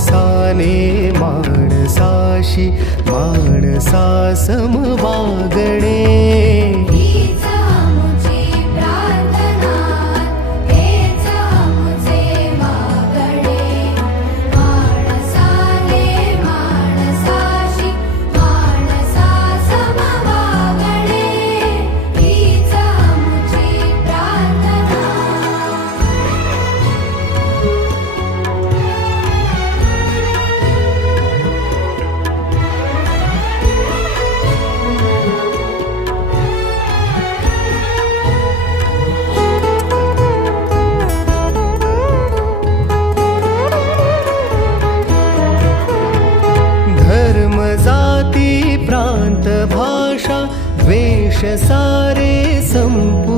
माणसाने माणसाशी माणसा समवागणे सारे संपूर्ण